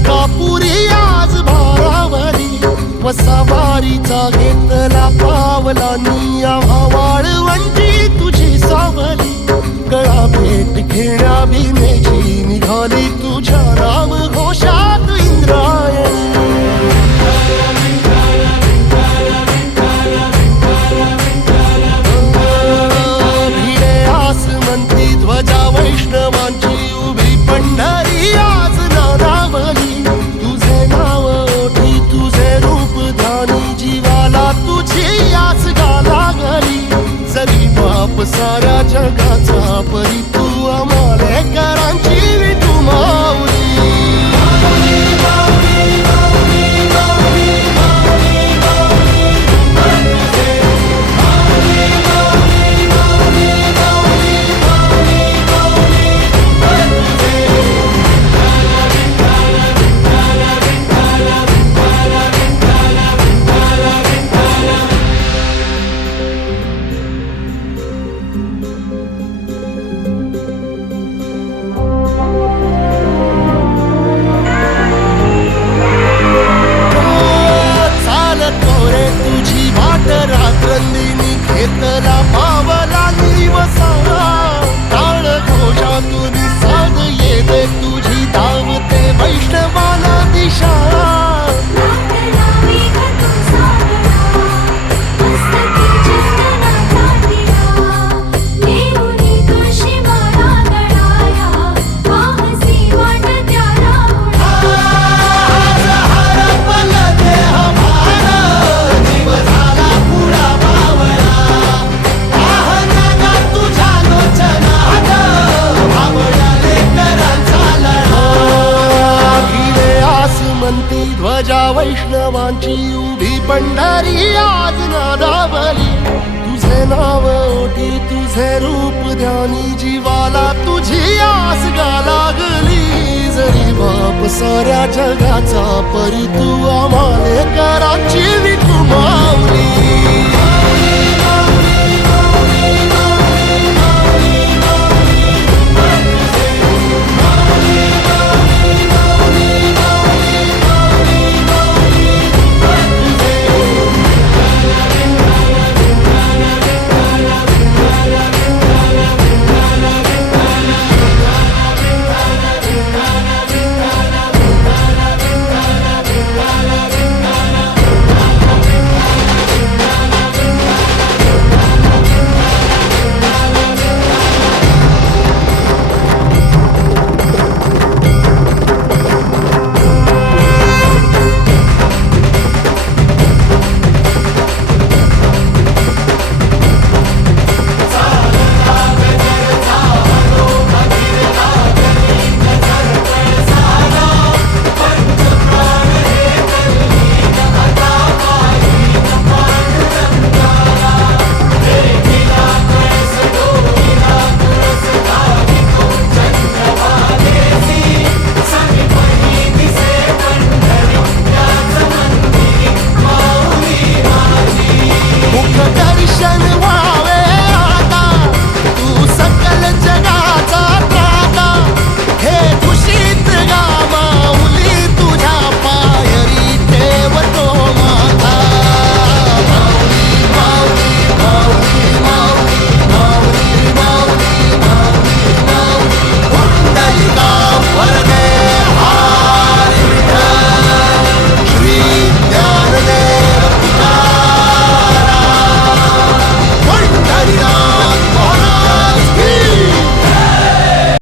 अंकापुरी आज भारावरी वसावारीचा घेतला पावला निया वाळवंटी तुझी सावली गळा भेट घेण्या भीमेची निघाली तुझ्या राम घोषात इंद्रायणी भिडे आसमंती ध्वजा वैष्णवांची उभी पंढरी आज नादावली तुझे नाव ओठी तुझे रूप ध्यानी जीवाला तुझी आस गाला गली जरी बाप साऱ्या जगाचा परी तू आमालेकरांची विठू माऊली रात्रंदिनी घेतला पावला दिवसा काळ घोषातून साध येते तुझी धावते वैष्णवाला दिशा ध्वजा वैष्णवांची उभी पंढरी आज नादावली तुझे नाव ओठी तुझे रूप ध्यानी जीवाला तुझी आस गा लागली जरी बाप साऱ्या जगाचा परी तू आमालेकरांची विठू माऊली